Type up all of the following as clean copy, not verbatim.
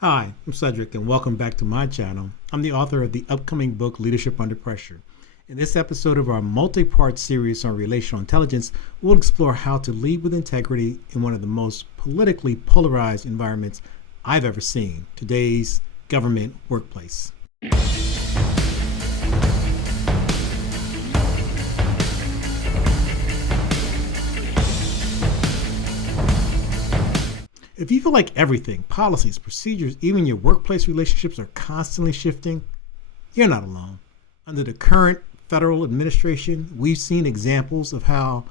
Hi, I'm Cedrick, and welcome back to my channel. I'm the author of the upcoming book, Leadership Under Pressure. In this episode of our multi-part series on relational intelligence, we'll explore how to lead with integrity in one of the most politically polarized environments I've ever seen, today's government workplace. If you feel like everything, policies, procedures, even your workplace relationships are constantly shifting, you're not alone. Under the current federal administration, we've seen examples of how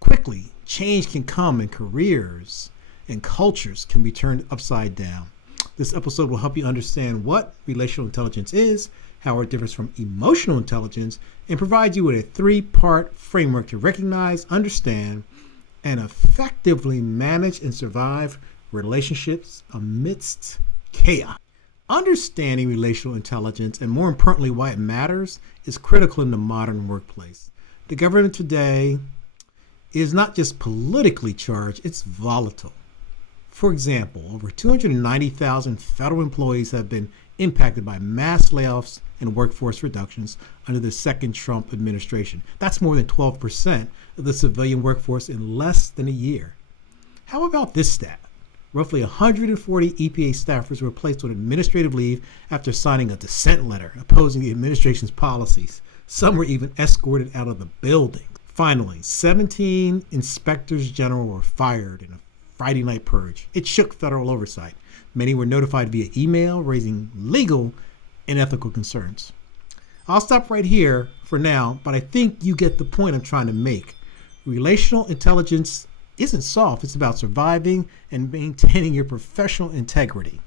quickly change can come and careers and cultures can be turned upside down. This episode will help you understand what relational intelligence is, how it differs from emotional intelligence, and provide you with a three-part framework to recognize, understand, and effectively manage and survive relationships amidst chaos. Understanding relational intelligence, and more importantly, why it matters, is critical in the modern workplace. The government today is not just politically charged, it's volatile. For example, over 290,000 federal employees have been impacted by mass layoffs and workforce reductions under the second Trump administration. That's more than 12% of the civilian workforce in less than a year. How about this stat? Roughly 140 EPA staffers were placed on administrative leave after signing a dissent letter opposing the administration's policies. Some were even escorted out of the building. Finally, 17 inspectors general were fired in a Friday night purge. It shook federal oversight. Many were notified via email, raising legal and ethical concerns. I'll stop right here for now, but I think you get the point I'm trying to make. Relational intelligence isn't soft, it's about surviving and maintaining your professional integrity.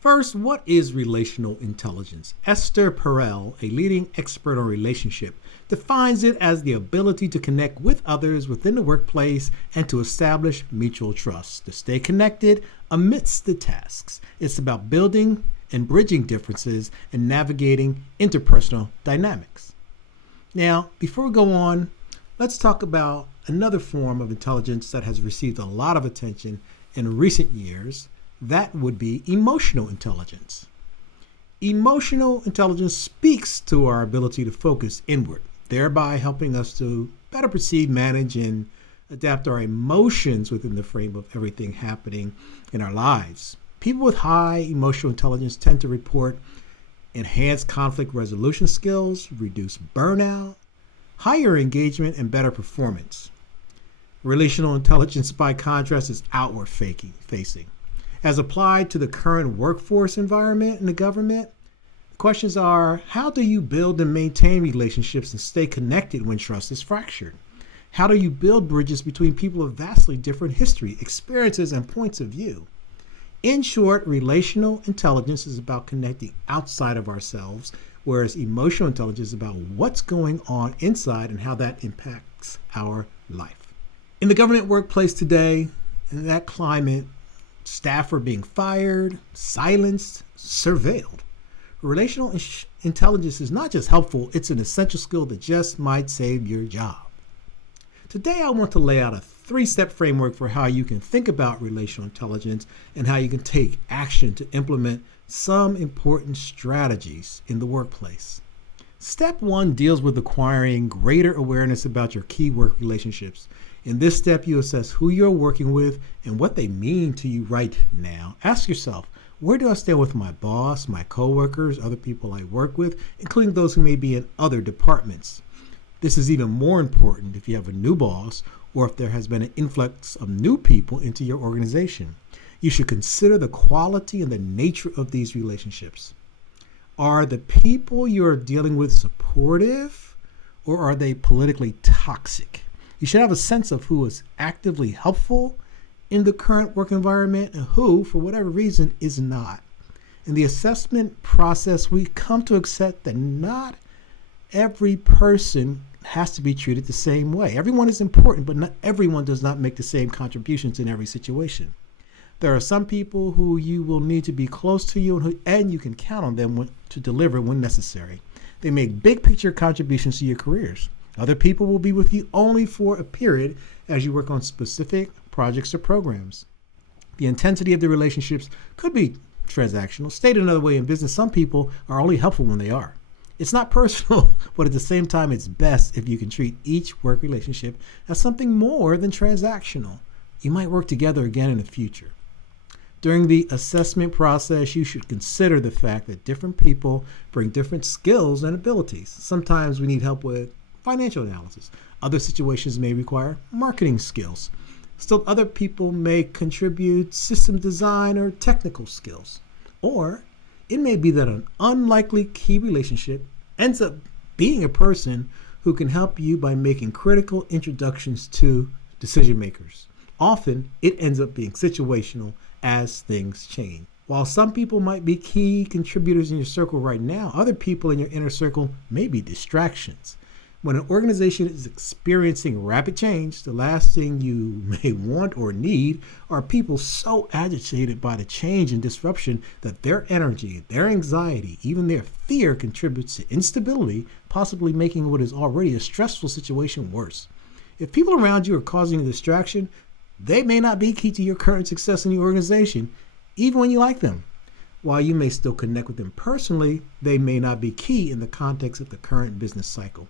First, what is relational intelligence? Esther Perel, a leading expert on relationship, defines it as the ability to connect with others within the workplace and to establish mutual trust, to stay connected amidst the tasks. It's about building and bridging differences and navigating interpersonal dynamics. Now, before we go on, let's talk about another form of intelligence that has received a lot of attention in recent years. That would be emotional intelligence. Emotional intelligence speaks to our ability to focus inward, thereby helping us to better perceive, manage, and adapt our emotions within the frame of everything happening in our lives. People with high emotional intelligence tend to report enhanced conflict resolution skills, reduced burnout, higher engagement, and better performance. Relational intelligence, by contrast, is outward facing. As applied to the current workforce environment in the government, the questions are, how do you build and maintain relationships and stay connected when trust is fractured? How do you build bridges between people of vastly different history, experiences, and points of view? In short, relational intelligence is about connecting outside of ourselves, whereas emotional intelligence is about what's going on inside and how that impacts our life. In the government workplace today, in that climate, staff are being fired, silenced, surveilled. Relational intelligence is not just helpful, it's an essential skill that just might save your job. Today, I want to lay out a three-step framework for how you can think about relational intelligence and how you can take action to implement some important strategies in the workplace. Step one deals with acquiring greater awareness about your key work relationships. In this step, you assess who you're working with and what they mean to you right now. Ask yourself, where do I stand with my boss, my coworkers, other people I work with, including those who may be in other departments? This is even more important if you have a new boss or if there has been an influx of new people into your organization. You should consider the quality and the nature of these relationships. Are the people you're dealing with supportive, or are they politically toxic? You should have a sense of who is actively helpful in the current work environment and who, for whatever reason, is not. In the assessment process, we come to accept that not every person has to be treated the same way. Everyone is important, but not everyone does not make the same contributions in every situation. There are some people who you will need to be close to you and you can count on them to deliver when necessary. They make big picture contributions to your careers. Other people will be with you only for a period as you work on specific projects or programs. The intensity of the relationships could be transactional. Stated another way, in business, some people are only helpful when they are. It's not personal, but at the same time, it's best if you can treat each work relationship as something more than transactional. You might work together again in the future. During the assessment process, you should consider the fact that different people bring different skills and abilities. Sometimes we need help with financial analysis. Other situations may require marketing skills. Still, other people may contribute system design or technical skills. Or it may be that an unlikely key relationship ends up being a person who can help you by making critical introductions to decision makers. Often, it ends up being situational as things change. While some people might be key contributors in your circle right now, other people in your inner circle may be distractions. When an organization is experiencing rapid change, the last thing you may want or need are people so agitated by the change and disruption that their energy, their anxiety, even their fear contributes to instability, possibly making what is already a stressful situation worse. If people around you are causing a distraction, they may not be key to your current success in the organization, even when you like them. While you may still connect with them personally, they may not be key in the context of the current business cycle.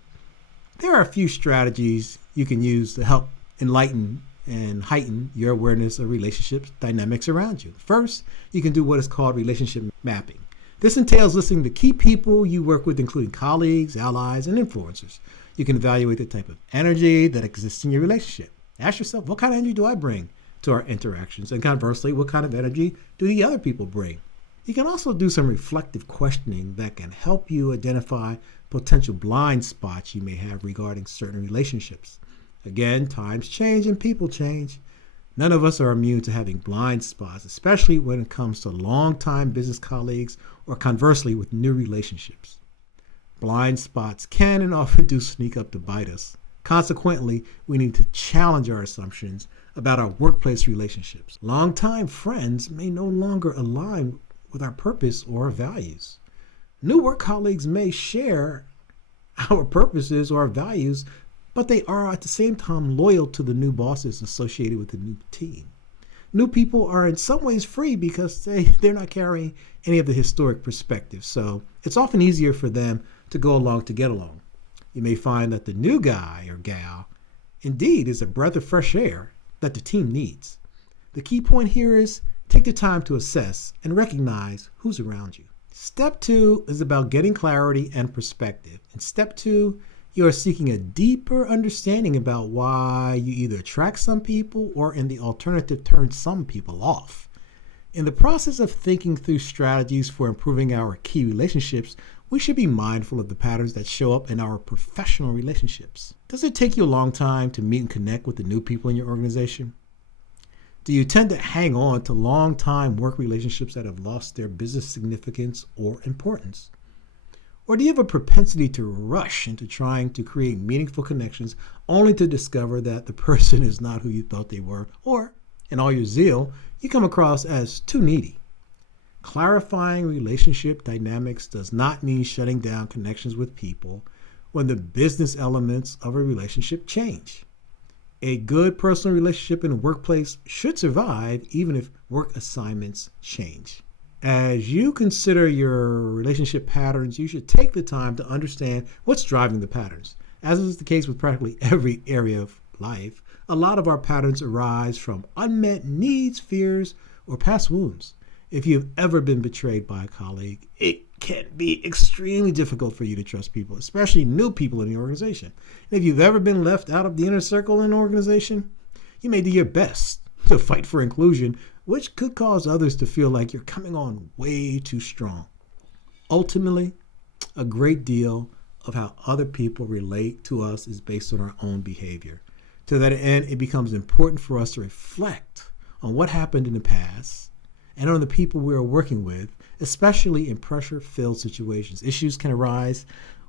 There are a few strategies you can use to help enlighten and heighten your awareness of relationships dynamics around you. First, you can do what is called relationship mapping. This entails listing the key people you work with, including colleagues, allies, and influencers. You can evaluate the type of energy that exists in your relationship. Ask yourself, what kind of energy do I bring to our interactions? And conversely, what kind of energy do the other people bring? You can also do some reflective questioning that can help you identify potential blind spots you may have regarding certain relationships. Again, times change and people change. None of us are immune to having blind spots, especially when it comes to longtime business colleagues or conversely with new relationships. Blind spots can and often do sneak up to bite us. Consequently, we need to challenge our assumptions about our workplace relationships. Longtime friends may no longer align with our purpose or values. New work colleagues may share our purposes or our values, but they are at the same time loyal to the new bosses associated with the new team. New people are in some ways free because they're not carrying any of the historic perspectives, so it's often easier for them to go along to get along. You may find that the new guy or gal indeed is a breath of fresh air that the team needs. The key point here is take the time to assess and recognize who's around you. Step 2 is about getting clarity and perspective. In step 2, you are seeking a deeper understanding about why you either attract some people or in the alternative turn some people off. In the process of thinking through strategies for improving our key relationships, we should be mindful of the patterns that show up in our professional relationships. Does it take you a long time to meet and connect with the new people in your organization? Do you tend to hang on to long-time work relationships that have lost their business significance or importance? Or do you have a propensity to rush into trying to create meaningful connections only to discover that the person is not who you thought they were, or, in all your zeal, you come across as too needy? Clarifying relationship dynamics does not mean shutting down connections with people when the business elements of a relationship change. A good personal relationship in a workplace should survive even if work assignments change. As you consider your relationship patterns, you should take the time to understand what's driving the patterns. As is the case with practically every area of life, a lot of our patterns arise from unmet needs, fears, or past wounds. If you've ever been betrayed by a colleague, it can be extremely difficult for you to trust people, especially new people in the organization. And if you've ever been left out of the inner circle in an organization, you may do your best to fight for inclusion, which could cause others to feel like you're coming on way too strong. Ultimately, a great deal of how other people relate to us is based on our own behavior. To that end, it becomes important for us to reflect on what happened in the past and on the people we are working with, especially in pressure-filled situations. Issues can arise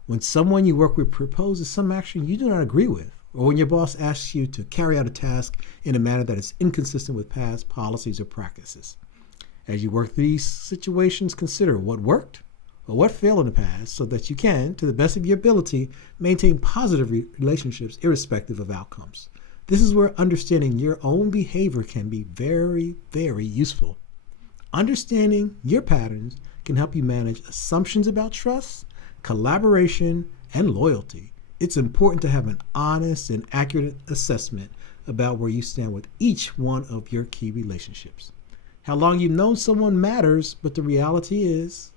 when someone you work with proposes some action you do not agree with, or when your boss asks you to carry out a task in a manner that is inconsistent with past policies or practices. As you work through these situations, consider what worked or what failed in the past so that you can, to the best of your ability, maintain positive relationships irrespective of outcomes. This is where understanding your own behavior can be very, very useful. Understanding your patterns can help you manage assumptions about trust, collaboration, and loyalty. It's important to have an honest and accurate assessment about where you stand with each one of your key relationships. How long you've known someone matters, but the reality is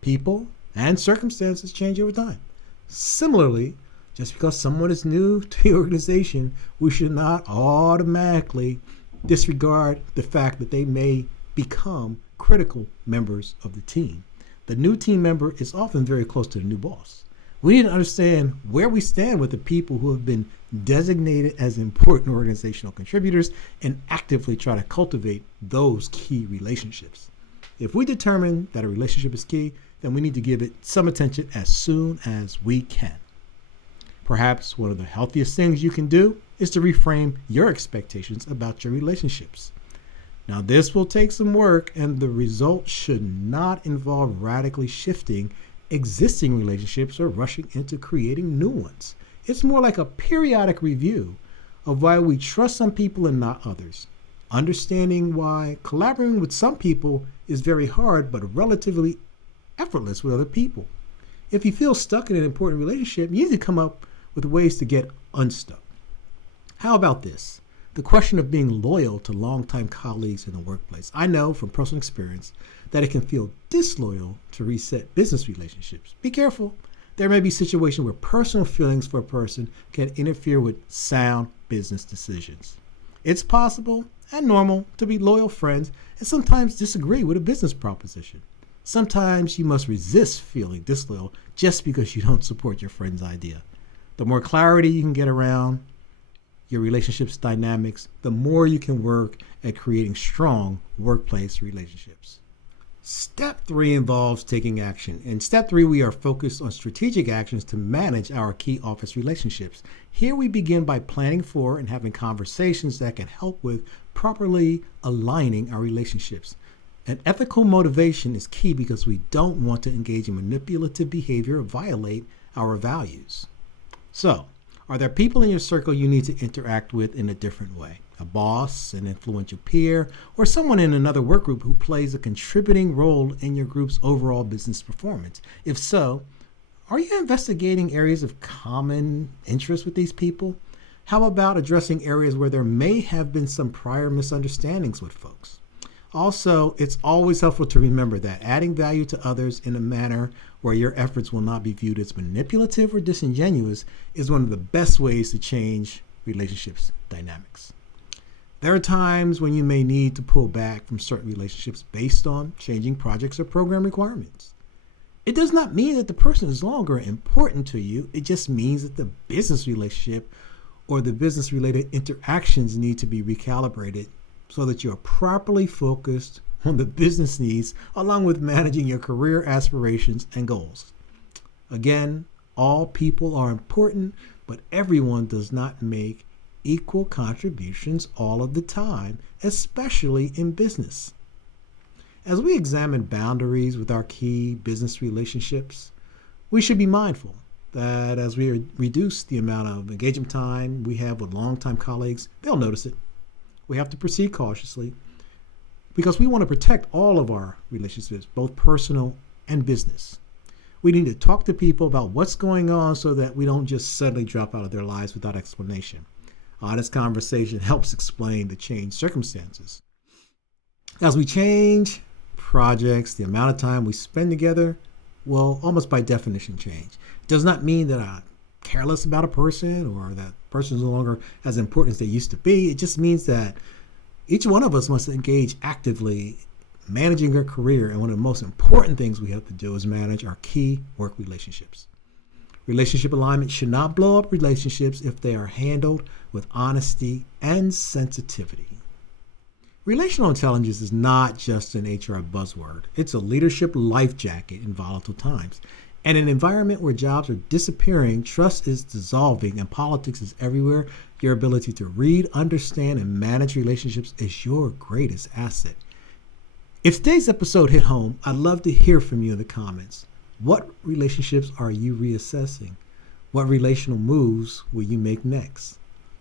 people and circumstances change over time. Similarly, just because someone is new to the organization, we should not automatically disregard the fact that they may become critical members of the team. The new team member is often very close to the new boss. We need to understand where we stand with the people who have been designated as important organizational contributors and actively try to cultivate those key relationships. If we determine that a relationship is key, then we need to give it some attention as soon as we can. Perhaps one of the healthiest things you can do is to reframe your expectations about your relationships. Now, this will take some work, and the result should not involve radically shifting existing relationships or rushing into creating new ones. It's more like a periodic review of why we trust some people and not others. Understanding why collaborating with some people is very hard but relatively effortless with other people. If you feel stuck in an important relationship, you need to come up with ways to get unstuck. How about this? The question of being loyal to longtime colleagues in the workplace. I know from personal experience that it can feel disloyal to reset business relationships. Be careful. There may be situations where personal feelings for a person can interfere with sound business decisions. It's possible and normal to be loyal friends and sometimes disagree with a business proposition. Sometimes you must resist feeling disloyal just because you don't support your friend's idea. The more clarity you can get around your relationship's dynamics, the more you can work at creating strong workplace relationships. Step 3 involves taking action. In step 3, we are focused on strategic actions to manage our key office relationships. Here we begin by planning for and having conversations that can help with properly aligning our relationships. An ethical motivation is key because we don't want to engage in manipulative behavior or violate our values. So, are there people in your circle you need to interact with in a different way? A boss, an influential peer, or someone in another work group who plays a contributing role in your group's overall business performance? If so, are you investigating areas of common interest with these people? How about addressing areas where there may have been some prior misunderstandings with folks? Also, it's always helpful to remember that adding value to others in a manner where your efforts will not be viewed as manipulative or disingenuous is one of the best ways to change relationships dynamics. There are times when you may need to pull back from certain relationships based on changing projects or program requirements. It does not mean that the person is longer important to you. It just means that the business relationship or the business-related interactions need to be recalibrated so that you are properly focused on the business needs along with managing your career aspirations and goals. Again, all people are important, but everyone does not make equal contributions all of the time, especially in business. As we examine boundaries with our key business relationships, we should be mindful that as we reduce the amount of engagement time we have with longtime colleagues, they'll notice it. We have to proceed cautiously because we want to protect all of our relationships, both personal and business. We need to talk to people about what's going on so that we don't just suddenly drop out of their lives without explanation. Honest conversation helps explain the changed circumstances. As we change projects, the amount of time we spend together will almost by definition change. It does not mean that I'm careless about a person or that person is no longer as important as they used to be. It just means that each one of us must engage actively managing our career, and one of the most important things we have to do is manage our key work relationships. Relationship alignment should not blow up relationships if they are handled with honesty and sensitivity. Relational intelligence is not just an HR buzzword. It's a leadership life jacket in volatile times. In an environment where jobs are disappearing, trust is dissolving, and politics is everywhere, your ability to read, understand, and manage relationships is your greatest asset. If today's episode hit home, I'd love to hear from you in the comments. What relationships are you reassessing? What relational moves will you make next?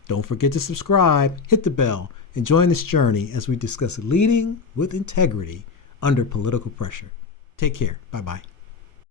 Don't forget to subscribe, hit the bell, and join this journey as we discuss leading with integrity under political pressure. Take care. Bye-bye.